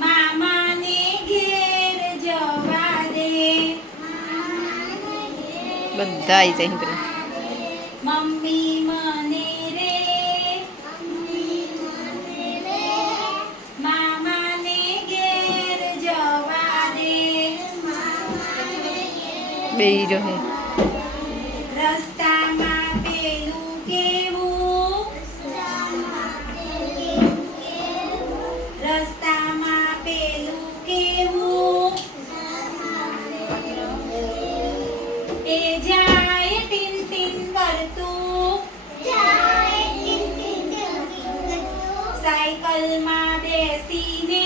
મામાને ઘેર જવા દે. બધા આવી જાય પેલા. મમ્મી મને રે મામાને ઘેર જવા દે. બેહી રહે. રસ્તામાં પેલું કેવું રસ્તામાં પેલું કેવું એ જાય ટીન ટીન કરતું સાયકલમાં બેસીને